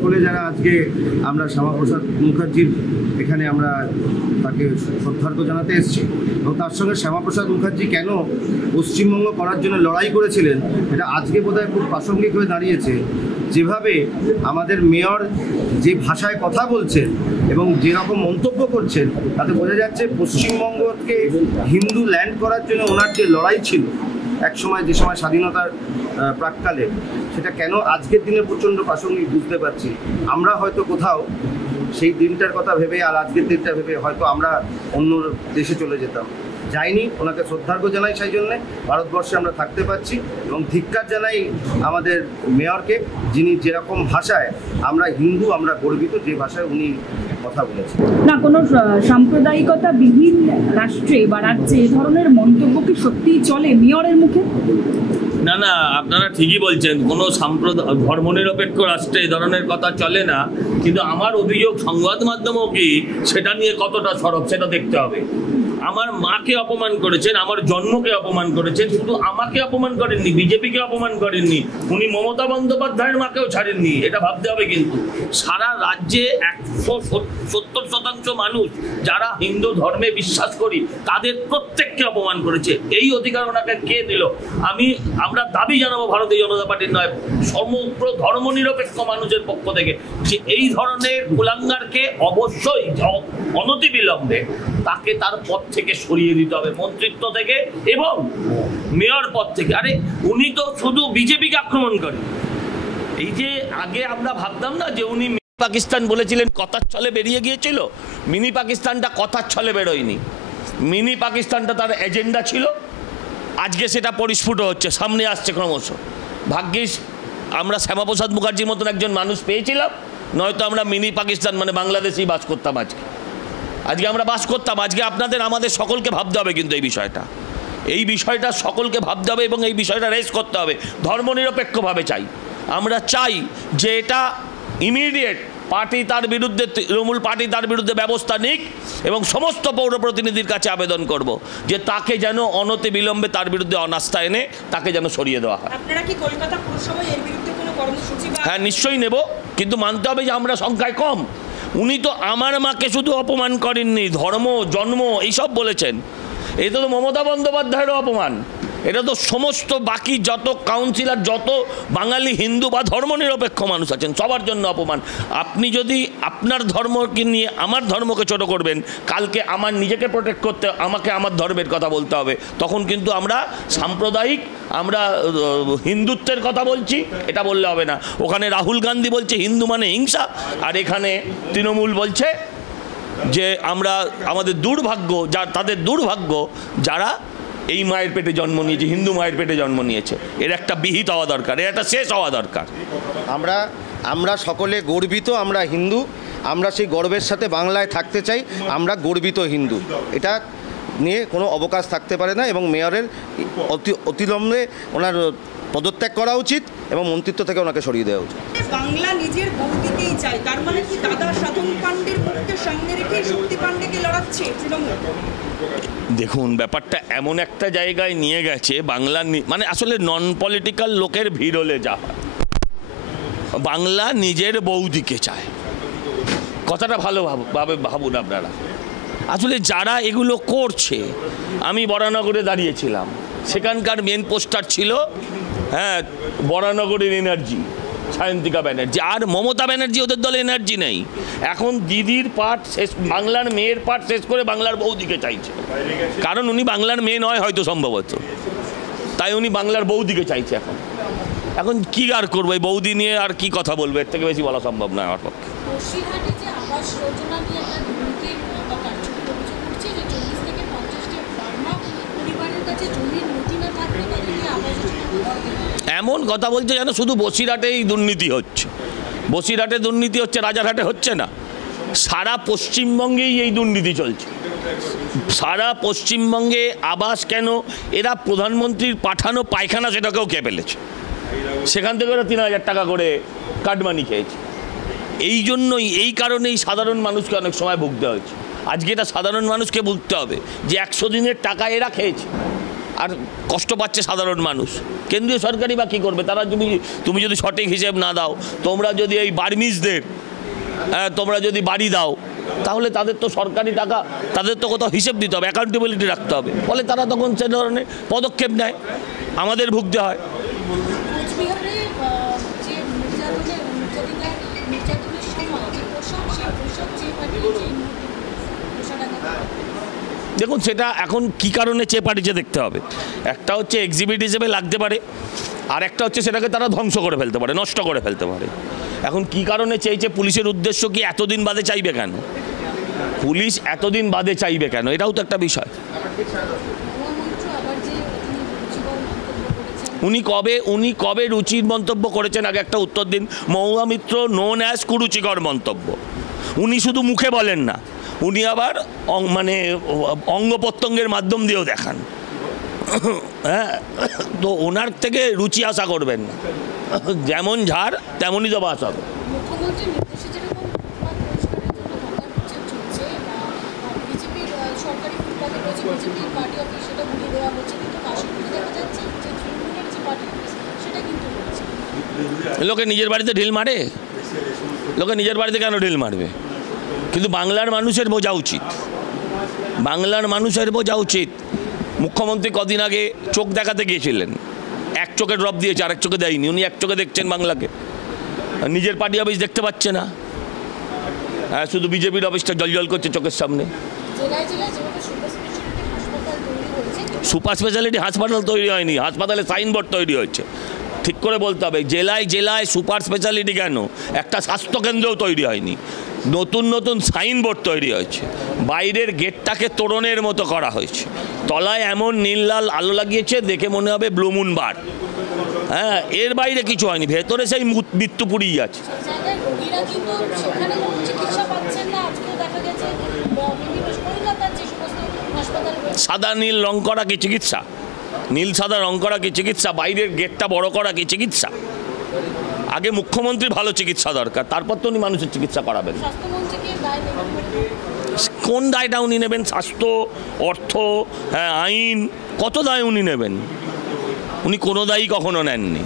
সকলে যারা আজকে আমরা শ্যামাপ্রসাদ মুখার্জির এখানে আমরা তাকে শ্রদ্ধার্ঘ জানাতে এসেছি এবং তার সঙ্গে শ্যামাপ্রসাদ মুখার্জি কেন পশ্চিমবঙ্গ করার জন্য লড়াই করেছিলেন এটা আজকে বোধহয় খুব প্রাসঙ্গিক হয়ে দাঁড়িয়েছে। যেভাবে আমাদের মেয়র যে ভাষায় কথা বলছেন এবং যেরকম মন্তব্য করছেন তাতে বোঝা যাচ্ছে পশ্চিমবঙ্গকে হিন্দু ল্যান্ড করার জন্য ওনার যে লড়াই ছিল একসময়, যে সময় স্বাধীনতার প্রাক্কালে, সেটা কেন আজকের দিনে প্রচণ্ড প্রাসঙ্গিক বুঝতে পারছি। আমরা হয়তো কোথাও সেই দিনটার কথা ভেবে আর আজকের দিনটা ভেবে হয়তো আমরা অন্য দেশে চলে যেতাম, যাইনি। ওনাকে শ্রদ্ধার্ঘ্য জানাই, সেই জন্যে ভারতবর্ষে আমরা থাকতে পারছি এবং ধিক্কার জানাই আমাদের মেয়রকে, যিনি যেরকম ভাষায় আমরা হিন্দু, আমরা গর্বিত যে ভাষায় উনি কথা বলেছেন। না, কোনো সাম্প্রদায়িকতা বিহীন রাষ্ট্রে বা রাজ্যে এ ধরনের মন্তব্য কি সত্যিই চলে মেয়রের মুখে? না না, আপনারা ঠিকই বলছেন, কোনো ধর্মনিরপেক্ষ রাষ্ট্রে এই ধরনের কথা চলে না। কিন্তু আমার অভিযোগ সংবাদ মাধ্যমও কি সেটা নিয়ে কতটা সরব সেটা দেখতে হবে। আমার মাকে অপমান করেছেন, আমার জন্মকে অপমান করেছেন, শুধু আমাকে অপমান করেননি, বিজেপিকে অপমান করেননি, উনি মমতা বন্দ্যোপাধ্যায়ের মাকেও ছাড়েননি, এটা ভাবতে হবে। কিন্তু সারা রাজ্যে 170% মানুষ যারা হিন্দু ধর্মে বিশ্বাস করি তাদের প্রত্যেককে অপমান করেছে। এই অধিকার ওনাকে কে দিল? আমরা দাবি জানাবো ভারতীয় জনতা পার্টির নয়, সমগ্র ধর্মনিরপেক্ষ মানুষের পক্ষ থেকে, যে এই ধরনের কুলাঙ্গারকে অবশ্যই অনতিবিলম্বে তাকে তার পদ থেকে সরিয়ে দিতে হবে, মন্ত্রিত্ব থেকে এবং মেয়র পদ থেকে। আরে উনি তো শুধু বিজেপিকে আক্রমণ করেন। এই যে আগে আমরা ভাবতাম না যে উনি পাকিস্তান বলেছিলেন, কথার ছলে বেরিয়ে গিয়েছিল। মিনি পাকিস্তানটা কথার ছলে বেরোয়নি, মিনি পাকিস্তানটা তার এজেন্ডা ছিল। আজকে সেটা পরিস্ফুট হচ্ছে, সামনে আসছে ক্রমশ। ভাগ্যিস আমরা শ্যামাপ্রসাদ মুখার্জির মতন একজন মানুষ পেয়েছিলাম, নয়তো আমরা মিনি পাকিস্তান মানে বাংলাদেশেই বাস করতাম। আজকে আমরা বাস করতাম। আজকে আমাদের সকলকে ভাবতে হবে, কিন্তু এই বিষয়টা সকলকে ভাবতে হবে এবং এই বিষয়টা রেস করতে হবে। ধর্মনিরপেক্ষভাবে চাই, আমরা চাই যে এটা ইমিডিয়েট পার্টি তার বিরুদ্ধে, তৃণমূল পার্টি তার বিরুদ্ধে ব্যবস্থা নিক এবং সমস্ত পৌর প্রতিনিধির কাছে আবেদন করব যে তাকে যেন অনতিবিলম্বে তার বিরুদ্ধে অনাস্থা এনে তাকে যেন সরিয়ে দেওয়া হয়। আপনারা কি কলকাতা পুরসভায় এর বিরুদ্ধে কোনো কর্মসূচি? হ্যাঁ, নিশ্চয়ই নেব, কিন্তু মানতে হবে যে আমরা সংখ্যায় কম। উনি তো আমার মাকে শুধু অপমান করেননি, ধর্ম, জন্ম এইসব বলেছেন। এটা তো মমতা বন্দ্যোপাধ্যায়েরও অপমান, এটা তো সমস্ত বাকি যত কাউন্সিলর, যত বাঙালি হিন্দু বা ধর্মনিরপেক্ষ মানুষ আছেন সবার জন্য অপমান। আপনি যদি আপনার ধর্মকে নিয়ে আমার ধর্মকে ছোট করবেন, কালকে আমার নিজেকে প্রোটেক্ট করতে আমাকে আমার ধর্মের কথা বলতে হবে, তখন কিন্তু আমরা সাম্প্রদায়িক, আমরা হিন্দুত্বের কথা বলছি এটা বললে হবে না। ওখানে রাহুল গান্ধী বলছে হিন্দু মানে হিংসা, আর এখানে তৃণমূল বলছে যে আমাদের দুর্ভাগ্য, তাদের দুর্ভাগ্য যারা এই মায়ের পেটে জন্ম নিয়েছে, হিন্দু মায়ের পেটে জন্ম নিয়েছে। এর একটা বিহিত হওয়া দরকার, এর একটা শেষ হওয়া দরকার। আমরা সকলে গর্বিত, আমরা হিন্দু, আমরা সেই গর্বের সাথে বাংলায় থাকতে চাই, আমরা গর্বিত হিন্দু, এটা নিয়ে কোনো অবকাশ থাকতে পারে না এবং মেয়রের অতিলম্বে ওনার পদত্যাগ করা উচিত এবং মন্ত্রিত্ব থেকে ওনাকে সরিয়ে দেওয়া উচিত। বাংলা নিজের বৌদিকেই চায়, তার মানে কি দাদা সাধন পাণ্ডের মুখকে সামনে রেখে শক্তি পাণ্ডেকে লড়াচ্ছে তৃণমূল? দেখুন, ব্যাপারটা এমন একটা জায়গায় নিয়ে গেছে, বাংলা মানে আসলে নন পলিটিক্যাল লোকের ভিড় হলে যা হয়, বাংলা নিজের বৌদিকে চায়, কথাটা ভালোভাবে ভাবুন আপনারা। আসলে যারা এগুলো করছে, আমি বরানগরে দাঁড়িয়েছিলাম, সেখানকার মেন পোস্টার ছিল বরানগরের এনার্জি সায়ন্তিকা ব্যানার্জি, আর মমতা ব্যানার্জি ওদের দলে এনার্জি নেই। এখন দিদির পাঠ শেষ, বাংলার মেয়ের পাঠ শেষ করে বাংলার বৌদিকে চাইছে, কারণ উনি বাংলার মেয়ে নয় হয়তো সম্ভবত, তাই উনি বাংলার বৌদিকে চাইছে। এখন কি আর করবো, এই বৌদি নিয়ে আর কি কথা বলবো, এর থেকে বেশি বলা সম্ভব নয় আমার পক্ষে। এমন কথা বলছে যেন শুধু বসিরহাটেই দুর্নীতি হচ্ছে। বসিরহাটে দুর্নীতি হচ্ছে, রাজারহাটে হচ্ছে না। সারা পশ্চিমবঙ্গেই এই দুর্নীতি চলছে, সারা পশ্চিমবঙ্গে। আবাস কেন, এরা প্রধানমন্ত্রীর পাঠানো পায়খানা সেটাকেও খেয়ে ফেলেছে, সেখান থেকে ওরা 3000 টাকা করে কাটমানি খেয়েছে। এই কারণেই সাধারণ মানুষকে অনেক সময় ভুগতে হয়েছে। আজকে এটা সাধারণ মানুষকে ভুগতে হবে যে 100 দিনের টাকা এরা খেয়েছে, আর কষ্ট পাচ্ছে সাধারণ মানুষ। কেন্দ্রীয় সরকারই বা কী করবে? তারা তুমি যদি সঠিক হিসেব না দাও, তোমরা যদি এই বার্মিজদের তোমরা যদি বাড়ি দাও, তাহলে তাদের তো সরকারি টাকা, তাদের তো কোথাও হিসেব দিতে হবে, অ্যাকাউন্টেবিলিটি রাখতে হবে। ফলে তারা তখন সে ধরনের পদক্ষেপ নেয়, আমাদের ভুগতে হয়। কোচবিহারে যে নির্যাতনের সময় যে পোশাক, সেই পোশাক চেয়ে পাঠিয়েছে দেখুন, সেটা এখন কি কারণে চেয়ে পাঠিয়েছে দেখতে হবে। একটা হচ্ছে এক্সিবিট হিসেবে লাগতে পারে, আর একটা হচ্ছে সেটাকে তারা ধ্বংস করে ফেলতে পারে, নষ্ট করে ফেলতে পারে। এখন কি কারণে চেয়েছে, পুলিশের উদ্দেশ্য কি এতদিন বাদে চাইবে কেন? পুলিশ এতদিন বাদে চাইবে কেন? এটাও তো একটা বিষয়। উনি কবে রুচির মন্তব্য করেছেন আগে একটা উত্তর দিন। মহুয়া মিত্র নোন অ্যাজ কুরুচিকর মন্তব্য। উনি শুধু মুখে বলেন না, উনি আবার মানে অঙ্গ প্রত্যঙ্গের মাধ্যম দিয়েও দেখান। হ্যাঁ, তো ওনার থেকে রুচি আশা করবেন না, যেমন ঝাড় তেমনই তো বাস হবে। লোকে নিজের বাড়িতে ঢিল মারে, লোকে নিজের বাড়িতে কেন ঢিল মারবে? কিন্তু বাংলার মানুষের বোঝা উচিত, বাংলার মানুষের বোঝা উচিত। মুখ্যমন্ত্রী কদিন আগে চোখ দেখাতে গিয়েছিলেন, এক চোখে ড্রপ দিয়েছে, আরেক চোখে দেয়নি। উনি এক চোখে দেখছেন বাংলাকে, নিজের পার্টি অফিস দেখতে পাচ্ছে না। হ্যাঁ, শুধু বিজেপির অফিসটা জলজল করছে চোখের সামনে। সুপার স্পেশালিটি হাসপাতাল তৈরি হয়নি, হাসপাতালে সাইনবোর্ড তৈরি হয়েছে। ঠিক করে বলতে হবে, জেলায় জেলায় সুপার স্পেশালিটি কেন, একটা স্বাস্থ্যকেন্দ্রও তৈরি হয়নি। নতুন নতুন সাইনবোর্ড তৈরি হয়েছে, বাইরের গেটটাকে তোরণের মতো করা হয়েছে, তলায় এমন নীল লাল আলো লাগিয়েছে দেখে মনে হবে ব্লু মুন বার। হ্যাঁ, এর বাইরে কিছু হয়নি, ভেতরে সেই মৃত্যুপুরী আছে। সাদা নীল রং করা কি চিকিৎসা? নীল সাদা রং করা কি চিকিৎসা? বাইরের গেটটা বড় করা কি চিকিৎসা? আগে মুখ্যমন্ত্রীর ভালো চিকিৎসা দরকার, তারপর তো উনি মানুষের চিকিৎসা করাবেন। কোন দায়টা উনি নেবেন? স্বাস্থ্য, অর্থ, হ্যাঁ, আইন, কত দায় উনি নেবেন? উনি কোনো দায়ই কখনো নেননি।